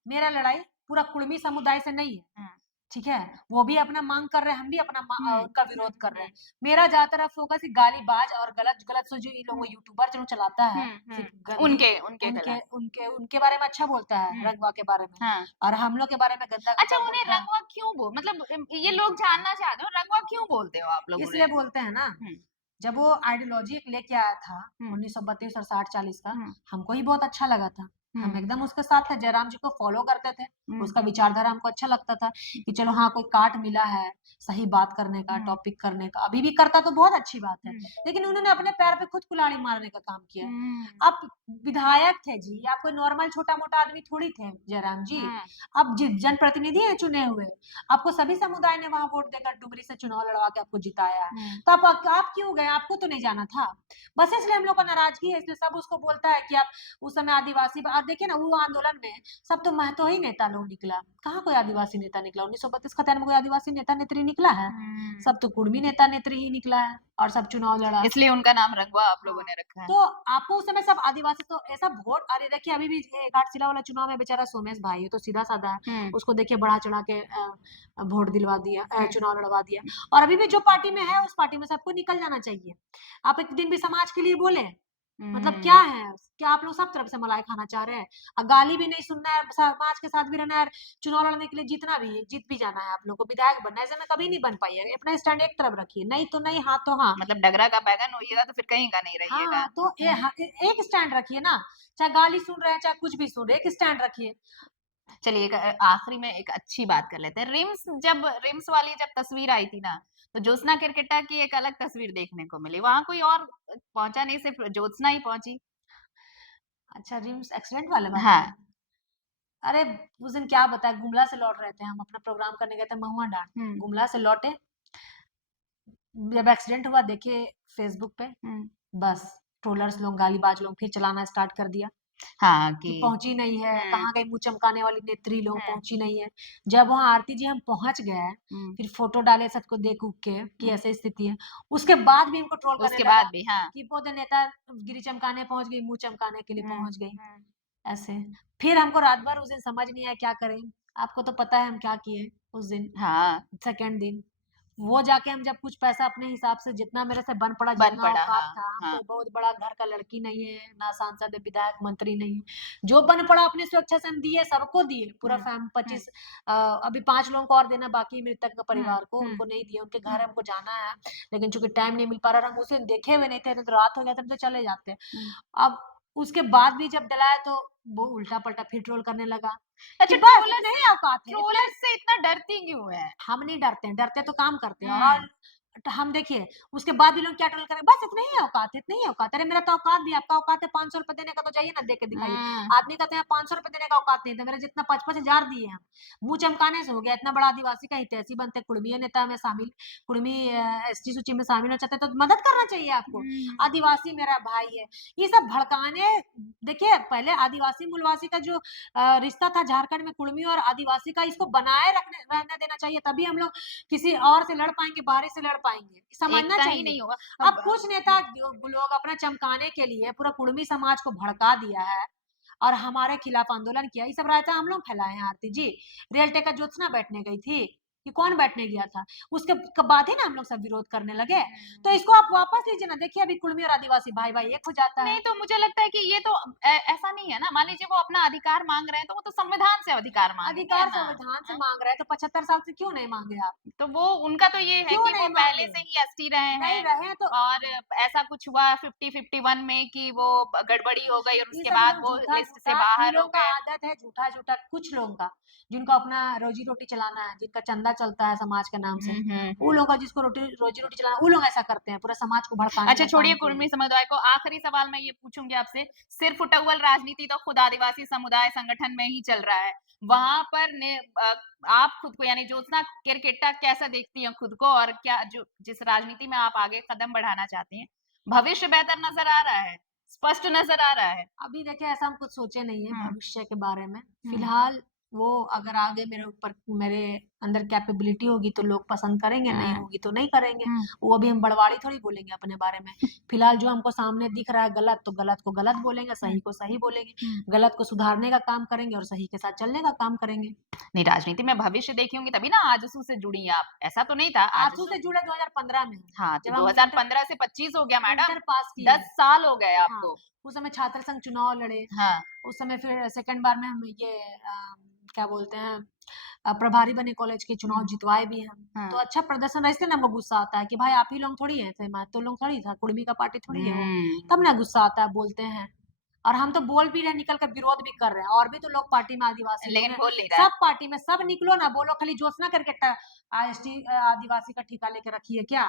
मेरा लड़ाई पूरा कुर्मी समुदाय से नहीं है, ठीक है, वो भी अपना मांग कर रहे हैं, हम भी अपना उनका विरोध कर रहे हैं। मेरा ज्यादातर फोकस गालीबाज और गलत गलत जो लोग यूट्यूबर जो चलाता है, उनके उनके बारे में अच्छा बोलता है, रंगवा के बारे में, और हम लोग के बारे में गंदा। अच्छा, उन्हें रंगवा क्यों मतलब ये लोग जानना चाहते हो, रंगवा क्यों बोलते हो आप लोग? इसलिए बोलते हैं ना, जब वो आइडियोलॉजी लेके आया था 1932 और 60-40 का, हमको ही बहुत अच्छा लगा था, हम एकदम उसके साथ थे, जयराम जी को फॉलो करते थे, उसका विचारधारा हमको अच्छा लगता था कि चलो हाँ कोई काट मिला है सही बात करने का, टॉपिक करने का, अभी भी करता तो बहुत अच्छी बात है। लेकिन उन्होंने अपने पैर पे खुद कुल्हाड़ी मारने का काम किया। आप विधायक थे जी, आप कोई नॉर्मल छोटा मोटा आदमी थोड़ी थे जयराम जी, आप जनप्रतिनिधि है चुने हुए, आपको सभी समुदाय ने वहां वोट देकर डुमरी से चुनाव लड़वा के आपको जिताया है, तो आप क्यों गए? आपको तो नहीं जाना था, बस इसलिए हम लोग का नाराजगी है, इसलिए सब उसको बोलता है कि आप उस समय आदिवासी। और देखिए ना वो आंदोलन में सब तो महतो ही नेता लोग निकला, कहाँ कोई आदिवासी नेता निकला? 1932 खतन में कोई आदिवासी नेता नेत्री निकला है? सब तो कुर्मी नेता नेत्री ही निकला है, और सब चुनाव लड़ा, इसलिए उनका नाम रंगवा आप लोगों ने रखा है। तो आपको उस समय सब आदिवासी तो ऐसा वोट, अरे देखिए अभी भी घाटशिला वाला चुनाव में बेचारा सोमेश भाई है तो सीधा साधा है, उसको देखिए बढ़ा चढ़ा के वोट दिलवा दिया, चुनाव लड़वा दिया। और अभी भी जो पार्टी में है उस पार्टी में सबको निकल जाना चाहिए। आप एक दिन भी समाज के लिए बोले, मतलब क्या है, क्या आप लोग सब तरफ से मलाई खाना चाह रहे हैं? गाली भी नहीं सुनना है, समाज के साथ भी रहना है, चुनाव लड़ने के लिए जीत भी जाना है, आप लोग को विधायक बनना है, ऐसे में कभी नहीं बन पाइएगा। अपना स्टैंड एक तरफ रखिए, नहीं तो नहीं, हाँ तो हाँ, मतलब डगरा का बैगन होइएगा तो फिर कहीं का नहीं रहिएगा। हाँ, तो एक स्टैंड रखिए ना, चाहे गाली सुन रहे हैं चाहे कुछ भी सुन रहे, एक स्टैंड रखिए। चलिए आखिरी में एक अच्छी बात कर लेते हैं। रिम्स वाली जब तस्वीर आई थी ना, तो ज्योत्सना किरकिट्टा की एक अलग तस्वीर देखने को मिली, वहां कोई और पहुंचा नहीं, सिर्फ ज्योत्सना ही पहुंची। अच्छा, रिम्स एक्सीडेंट वाले बात? हाँ, अरे उस दिन क्या बताया, गुमला से लौट रहे थे हम, अपना प्रोग्राम करने गए थे महुआ डांड, गुमला से लौटे, जब एक्सीडेंट हुआ देखे फेसबुक पे, बस ट्रोलर्स लोग गालीबाज लोग फिर चलाना स्टार्ट कर दिया। हाँ, कि कि पहुँची नहीं है, हुँ, कहाँ गई मुँह चमकाने वाली नेत्री लोग हुँ, पहुँची नहीं है। जब वहाँ आरती जी हम पहुँच गए, हुँ, फिर फ़ोटो डाले सबको देख-उख के कि हुँ। ऐसी स्थिति है। उसके बाद भी हमको ट्रोल करने उसके लगा बाद भी हाँ। कि वो तो नेता गिरी चमकाने पहुँच गई, मुँह चमकाने के लिए हुँ, पहुँच गई, हुँ। ऐसे। फिर हमको रात भर उस दिन समझ नहीं आया क्या करें? आपको तो पता है हम क्या किए उस दिन, हाँ, सेकंड दिन। वो जाके हम जब कुछ पैसा अपने हिसाब से जितना मेरे से बन पड़ा, बन जितना पड़ा, औकात हाँ, था, हम हाँ। कोई बहुत बड़ा घर का लड़की नहीं है, ना सांसद, विधायक, मंत्री नहीं है। जो बन पड़ा अपनी स्वेच्छा से हम दिए, सबको दिए, पूरा हुँ, फैम हुँ, 25 अभी 5 लोगों को और देना बाकी है मृतक के हुँ, परिवार को, हुँ, उनको नहीं दिए, उनके घर हुँ, हमको जाना है, लेकिन चूँकि टाइम नहीं मिल पा रहा और हम उस दिन देखे हुए नहीं थे, तो रात हो गया था, हम तो चले जाते। हुँ। अब उसके बाद भी जब डलाया तो वो उल्टा-पल्टा फिर ट्रोल करने लगा, कि अच्छा बस इतना ही औकात है, इतना ही ट्रोलर्स से इतना डरती क्यों है? हम नहीं डरते हैं, डरते तो काम करते हैं हुँ, और हम देखिए, उसके बाद भी लोग क्या ट्रोल करेंगे, बस इतना ही औकात है, इतना ही औकात है। अरे मेरा तो औकात भी है, आपका औकात है ₹500 देने का तो जाइए ना दे के दिखाइए। हुँ, आदमी कहते हैं ₹500 देने का औकात नहीं था, मेरा जितना 5-5 हज़ार दिए हम। मुँह चमकाने से हो गया, इतना बड़ा आदिवासी का हितैषी बनते, कुड़मिया नेता में शामिल कुड़मी एसटी सूची में शामिल होना चाहते हैं, तो मदद करना चाहिए आपको। हुँ। आदिवासी मेरा भाई है। ये सब भड़काने देखिए, पहले आदिवासी-मूलवासी का जो रिश्ता था झारखंड में कुड़मी और आदिवासी का, इसको बनाए रहने देना चाहिए, तभी हम लोग किसी और से लड़ पाएँगे, बाहरी से लड़ पाएँगे, समझना एकता ही चाहिए। नहीं होगा। अब कुछ नेता जो लोग अपना चमकाने के लिए पूरा कुड़मी समाज को भड़का दिया है और हमारे खिलाफ आंदोलन किया, ये सब रायता हम लोग फैलाए हैं आरती जी। रियल्टे का ज्योत्सना बैठने गई थी, कि कौन बैठने गया था? उसके बाद ही ना हम लोग सब विरोध करने लगे। तो हुँ। इसको आप वापस लीजिए ना, देखिए अभी कुड़मी और आदिवासी भाई-भाई एक हो जाता है। नहीं तो मुझे लगता है कि ये तो ऐसा नहीं है ना, मान लीजिए वो अपना अधिकार माँग रहे हैं, तो वो तो संविधान से अधिकार माँगेंगे, है अधिकार ना? संविधान से हाँ, माँग रहे हैं, तो 75 साल से क्यों नहीं माँगे आप? तो वो उनका तो ये है क्यों कि वो नहीं पहले माँगे? से ही एसटी रहे नहीं हैं रहे तो और ऐसा कुछ हुआ 50-51 में कि वो गड़बड़ी हो गई और ये उसके सब बाद लोग वो लिस्ट से झूठा-झूठा ये बाहर हो लोगों का गए। आदत है झूठा-झूठा कुछ लोगों का, जिनको अपना रोजी-रोटी चलाना है, जिनका चंदा चलता है समाज के नाम से, हुँ, हुँ, वो हुँ। लोगों का जिसको रोजी-रोटी चलाना वो लोग ऐसा करते हैं, पूरा समाज को भड़काने अच्छा का छोड़िए काम किए कुर्मी हैं। समुदाय को, आखिरी सवाल मैं ये पूछूँगी आपसे, सिर्फ उटव्वल राजनीति तो खुद आदिवासी समुदाय संगठन में ही चल रहा है। वहाँ पर आप खुद को यानी ज्योत्सना केरकेट्टा कैसा देखती हैं खुद को और क्या जो जिस राजनीति में आप आगे कदम बढ़ाना चाहती हैं, भविष्य बेहतर नज़र आ रहा है? स्पष्ट नज़र आ रहा है? अभी देखिए ऐसा हम कुछ सोचे नहीं है हुँ, भविष्य के बारे में। हुँ, फिलहाल वो अगर आगे मेरे अंदर कैपेबिलिटी होगी तो लोग पसंद करेंगे, नहीं हुँ, होगी तो नहीं करेंगे। हुँ, वो अभी हम बड़वाड़ी थोड़ी बोलेंगे अपने बारे में। फिलहाल जो हमको सामने दिख रहा है गलत, तो गलत को गलत बोलेंगे, हुँ, सही को सही बोलेंगे। हुँ। गलत को सुधारने का काम करेंगे और सही के साथ चलने का काम करेंगे। नहीं राजनीति में भविष्य देखी होंगी तभी ना आजसू से जुड़ी हैं आप, ऐसा तो नहीं था आरसू आजसू से जुड़े 2015 में, हाँ, तो जब हम 2015 से 25 हो गया मैडम, इंटर पास किए। 10 साल हो गए हाँ, आपको। उस समय छात्र संघ चुनाव लड़े। हाँ, उस समय फिर सेकंड बार में हम ये क्या बोलते हैं प्रभारी बने कॉलेज के, हुँ, चुनाव जितवाए भी हम। तो हाँ। अच्छा प्रदर्शन रहा, इसलिए ना हमको गुस्सा आता है कि भाई आप ही लोग थोड़ी हैं, थे महतो लोग थोड़ी था, कुड़मी का पार्टी थोड़ी है वो। तब हुँ, ना गुस्सा आता है, बोलते हैं। और हम तो बोल भी रहे हैं, निकल कर विरोध भी कर रहे हैं, और भी तो लोग पार्टी में आदिवासी लोग लेकिन हैं। बोल नहीं रहा है। सब पार्टी में सब निकलो ना, बोलो खाली ज्योत्सना करके एसटी आदिवासी का ठिका लेके रखी है क्या?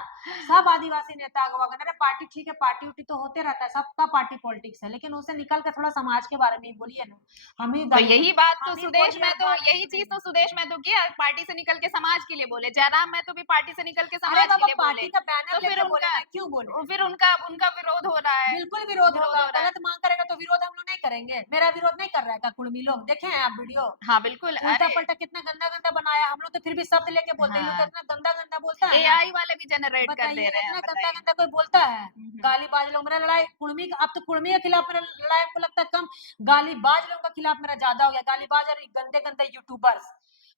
सब आदिवासी नेता अगवा अरे पार्टी ठीक है, पार्टी उर्टी तो होते रहता है, सबका पार्टी पॉलिटिक्स है, लेकिन उसे निकल के थोड़ा समाज के बारे में ही बोलिए ना। हम ही तो गाली यही बात तो हम ही सुदेश बोलिए और महतो बात ही यही चीज़ सुनेंगे। तो सुदेश महतो किया, पार्टी से निकल के समाज के लिए बोले, जयराम महतो भी पार्टी से निकल के अरे समाज के बाबा लिए बोले। पार्टी का तो बैनर फिर लेके बोले, उनका मैं क्यों बोलूं? फिर उनका उनका विरोध हो रहा है, बिल्कुल विरोध विरोध होगा, हो रहा है। गलत मांग करेगा तो विरोध हम लोग नहीं करेंगे। मेरा विरोध नहीं कर रहा है क्या कुड़मी लोग? देखे हैं आप वीडियो? हाँ, बिल्कुल, उल्टा अरे पलटा कितना गंदा गंदा बनाया, हम लोग तो फिर भी शब्द लेके बोलते हैं, इन लोग तो हाँ, इतना गंदा गंदा बोलता है ना। एआई वाले भी जनरेट कर दे बताइए रहे हैं, इतना गंदा बताइए। गंदा कोई बोलता है? हुँ, हुँ। गालीबाज लोग, मेरा लड़ाई कुड़मी अब तो कुड़मी के खिलाफ मेरा लड़ाई हमको लगता है कम, गालीबाज लोगों के खिलाफ मेरा ज्यादा हो गया। गालीबाज और गंदे गंदे यूट्यूबर्स,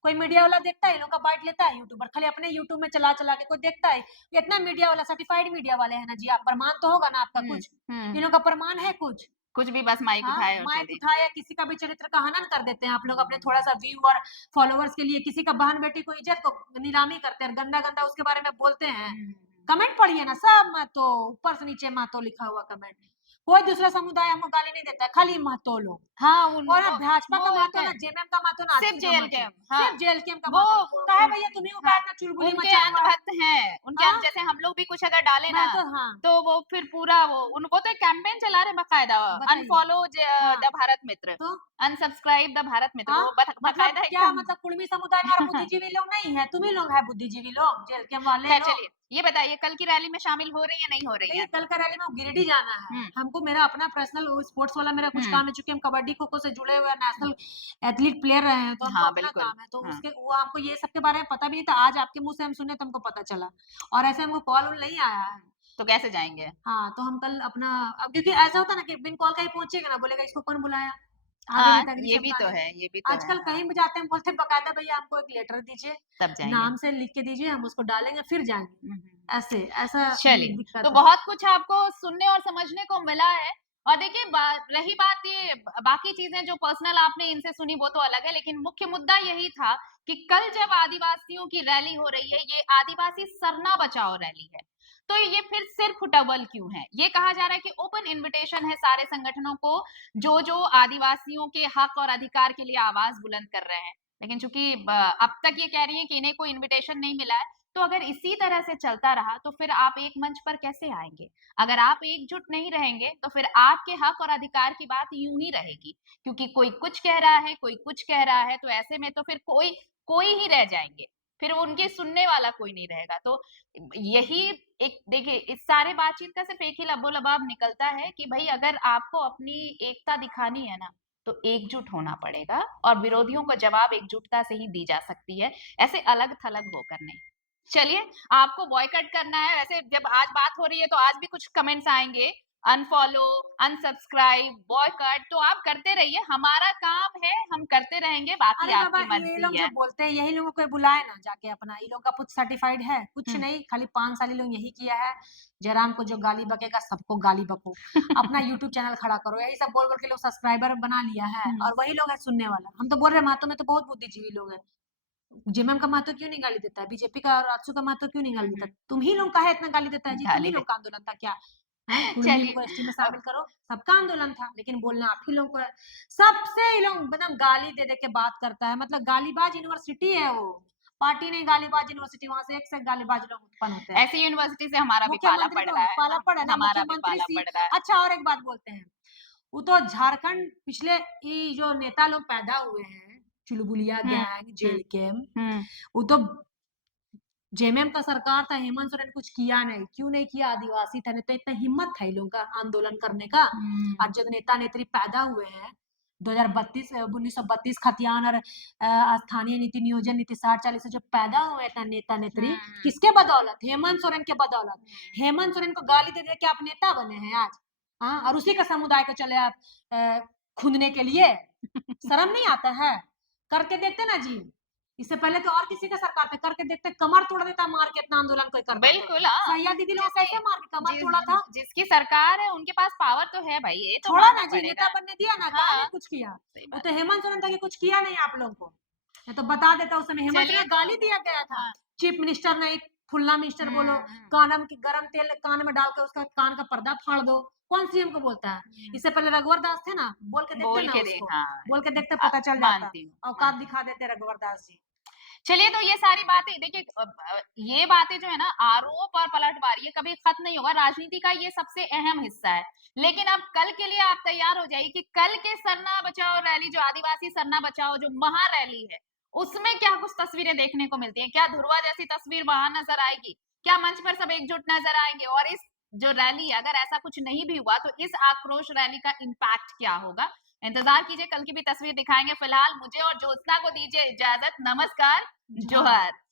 कोई मीडिया वाला देखता है इन लोग का बाइट लेता है? यूट्यूबर खाली अपने यूट्यूब में चला चला के कोई देखता है? इतना मीडिया वाला सर्टिफाइड मीडिया वाले हैं ना जी, आप प्रमाण तो होगा ना आपका हुँ, कुछ? इन हुँ। लोग का प्रमाण है कुछ? कुछ भी बस माइक हाँ, उठाए और चल माइक दिए। उठाया, किसी का भी चरित्र का हनन कर देते हैं आप लोग अपने थोड़ा-सा व्यू और फॉलोवर्स के लिए, किसी का बहन-बेटी को इज़्ज़त को नीलामी करते हैं, गंदा-गंदा उसके बारे में बोलते हैं। हुँ, हुँ, कमेंट पढ़िए ना, सब महतो, ऊपर से नीचे महतो लिखा हुआ कमेंट। कोई दूसरा समुदाय हमको गाली नहीं देता है, खाली महतो लोग। हाँ, उन और ना भाजपा का वो एक महतो, है, ना जेएमएम का महतो, ना सिर्फ़ आरजेडी का महतो, जेएलकेम हाँ, सिर्फ जेएलकेम का वो महतो। काहे उन भैया तुम्हीं को हाँ, काहे इतना चुलबुली उनके मचाया हुआ है? अंधभक्त हैं, उनके हाँ? जैसे हम लोग भी कुछ अगर डालें ना, महतो हाँ, तो वो फिर पूरा वो तो एक कैंपेन चला रहे हैं बाकायदा, बताइए। अनफॉलो हाँ, द भारत मित्र, तो? अनसब्सक्राइब द भारत मित्र, हाँ, वो मतलब बाकायदा क्या एकदम मतलब कुड़मी समुदाय में और बुद्धिजीवी लोग नहीं है? तुम ही लोग हैं बुद्धिजीवी लोग, जेएलकेम वाले खैर लोग। चलिए ये बताइए कल की रैली में शामिल हो रही है नहीं हो रही देखिए है? कल का रैली में गिरिडीह जाना है। हुँ, हमको मेरा अपना पर्सनल स्पोर्ट्स वाला मेरा कुछ हुँ, काम है, चूँकि हम कबड्डी, खो-खो से जुड़े हुए हैं, नेशनल एथलीट प्लेयर रहे हैं, तो हमको हाँ, अपना बिल्कुल। काम है। तो हाँ, उसके वो हमको ये सब के बारे में पता भी नहीं था। आज आपके मुँह से हम सुने तो हमको पता चला और ऐसे हमको कॉल-वॉल नहीं आया है। तो कैसे जाएँगे? हाँ, तो हम कल अपना अब क्योंकि ऐसा होता है ना कि बिन कॉल का ही पहुँचेगा ना, बोलेगा इसको कौन बुलाया? आगे हाँ, नेतागिरी ये भी तो चमकाने। है, ये भी तो है। आजकल हाँ, कहीं भी जाते हैं, हम बोलते हैं बकायदा भैया हमको एक लेटर दीजिए, तब जाएँगे। नाम से लिख के दीजिए, हम उसको डालेंगे फिर जाएँगे। हुँ, हुँ। ऐसे, ऐसा चलिए, तो दिक्कत है। बहुत कुछ आपको सुनने और समझने को मिला है और देखिए रही बात ये बाकी चीज़ें जो पर्सनल आपने इनसे सुनी वो तो अलग है, लेकिन मुख्य मुद्दा यही था कि कल जब आदिवासियों की रैली हो रही है, ये आदिवासी सरना बचाओ रैली है। तो ये फिर सिर्फ डबल क्यों है? ये कहा जा रहा है कि ओपन इन्विटेशन है सारे संगठनों को, जो आदिवासियों के हक और अधिकार के लिए आवाज़ बुलंद कर रहे हैं। लेकिन चूँकि अब तक ये कह रही हैं कि इन्हें कोई इन्विटेशन नहीं मिला है, तो अगर इसी तरह से चलता रहा तो फिर आप एक मंच पर कैसे आएँगे? अगर आप एकजुट नहीं रहेंगे तो फिर आपके हक और अधिकार की बात यूँ ही रहेगी, क्योंकि कोई कुछ कह रहा है, कोई कुछ कह रहा है, तो ऐसे में तो फिर कोई कोई ही रह जाएँगे, फिर उनके सुनने वाला कोई नहीं रहेगा। तो यही एक देखिए इस सारे बातचीत का सिर्फ एक ही लबो-लबाब निकलता है कि भई अगर आपको अपनी एकता दिखानी है ना, तो एकजुट होना पड़ेगा और विरोधियों को जवाब एकजुटता से ही दी जा सकती है, ऐसे अलग-थलग होकर नहीं। चलिए, आपको बॉयकॉट करना है, वैसे जब आज बात हो रही है तो आज भी कुछ कमेंट्स आएँगे, अनफॉलो, अनसब्सक्राइब, बॉयकॉट तो आप करते रहिए, हमारा काम है, हम करते रहेंगे, बाकी अरे बाबा, आपकी ये मर्ज़ी लोग जो है। बोलते हैं यही लोगों को बुलाए ना जाके अपना, ये लोग का कुछ सर्टिफाइड है? कुछ हुँ। नहीं, खाली 5 साल ये लोग यही किया है। जयराम को जो गाली बकेगा सबको गाली बको। अपना यूट्यूब चैनल खड़ा करो, यही सब बोल-बोल के लोग सब्सक्राइबर बना लिया है हुँ, और वही लोग है सुनने वाला। हम तो बोल रहे हैं महतो में तो बहुत बुद्धिजीवी लोग हैं। जेएमएम का महतो क्यों नहीं गाली देता है? बीजेपी का और राजसू का महतो क्यों नहीं गाली हुँ, देता? हुँ। तुम ही लोग काहे इतना गाली देता है जी? तुम ही गाली दे लोग का आंदोलन था क्या? हैं? कुढ़नी चलिए को एसटी में अब शामिल करो, सबका आंदोलन था, लेकिन बोलना आप ही लोगों को है। सबसे ये लोग मतलब गाली दे-दे के बात करता है, मतलब गालीबाज यूनिवर्सिटी है वो। पार्टी नहीं गालीबाज यूनिवर्सिटी, वहाँ से एक से एक गालीबाज लोग उत्पन्न होते हैं। ऐसी यूनिवर्सिटी से हमारा भी पाला मुख्यमंत्री पड़ तो रहा है, पाला पड़ा ना, हमारा भी मुख्यमंत्री पाला सी पड़ रहा है। अच्छा और एक बात बोलते हैं, वो तो झारखंड पिछले ये जो नेता लोग पैदा हुए हैं, चुलबुलिया हुँ, गैंग, हुँ, जेल के, हुँ, वो तो जेएमएम का सरकार था, हेमंत सोरेन कुछ किया नहीं, क्यों नहीं किया? आदिवासी था, नहीं तो इतना हिम्मत था इन लोगों का आंदोलन करने का। हुँ, आज जो नेता-नेत्री पैदा हुए हैं, 2032 1932 खतियान और स्थानीय नीति नियोजन नीति 60-40 से जो पैदा हुए हैं नेता-नेत्री, हुँ, किसके बदौलत? हेमंत सोरेन के बदौलत। हुँ। हेमंत सोरेन को गाली दे-दे के आप नेता बने हैं आज। हाँ, और उसी का समुदाय को चले आप अ, खूंदने के लिए। शर्म नहीं आता है? करके देखते ना जी। इससे पहले तो और किसी का सरकार था, करके देखते कमर तोड़ देता मार के इतना आंदोलन कोई करता तो। बिल्कुल, हाँ। सैया दीदी लोग जिसकी कैसे मार के कमर जिस तोड़ा था? जिसकी सरकार है उनके पास पावर तो है भाई, ये तो छोड़ा मानना ना जी, नेता पड़ेगा। बनने दिया ना, काहे नहीं हाँ, कुछ किया? सही वो बात तो है। हेमंत सोरेन था कि कुछ किया नहीं आप लोगों को। मैं तो बता देता उस समय हेमंत चलिए सोरेन तो गाली दिया गया था। हाँ, चीफ मिनिस्टर नहीं, फुल्ला मिनिस्टर हुँ, बोलो, हुँ, कानम की गरम तेल कान में डाल के उसका कान का पर्दा फाड़ दो। कौन सीएम को बोलता है? हुँ। इससे पहले रघुवर दास थे ना, बोल के देखते बोल ना के देख उसको। हाँ, बोल के देखते पता चल जाता। मानती हूँ, औकात मानती हूँ। दिखा देते रघुवर दास जी। चलिए तो ये सारी बातें देखिए ये बातें जो है ना आरोप और पलटवार ये कभी खत्म नहीं होगा राजनीति का ये सबसे अहम हिस्सा है लेकिन अब कल के लिए आप तैयार हो जाइए कि कल के सरना बचाओ रैली जो आदिवासी सरना बचाओ जो महा रैली है उसमें क्या कुछ तस्वीरें देखने को मिलती हैं क्या ध्रुवा जैसी तस्वीर वहां नजर आएगी क्या मंच पर सब एकजुट नजर आएंगे और इस जो रैली है अगर ऐसा कुछ नहीं भी हुआ तो इस आक्रोश रैली का इम्पैक्ट क्या होगा इंतजार कीजिए कल की भी तस्वीर दिखाएंगे फिलहाल मुझे और ज्योत्सना को दीजिए इजाजत नमस्कार जोहार। जोहार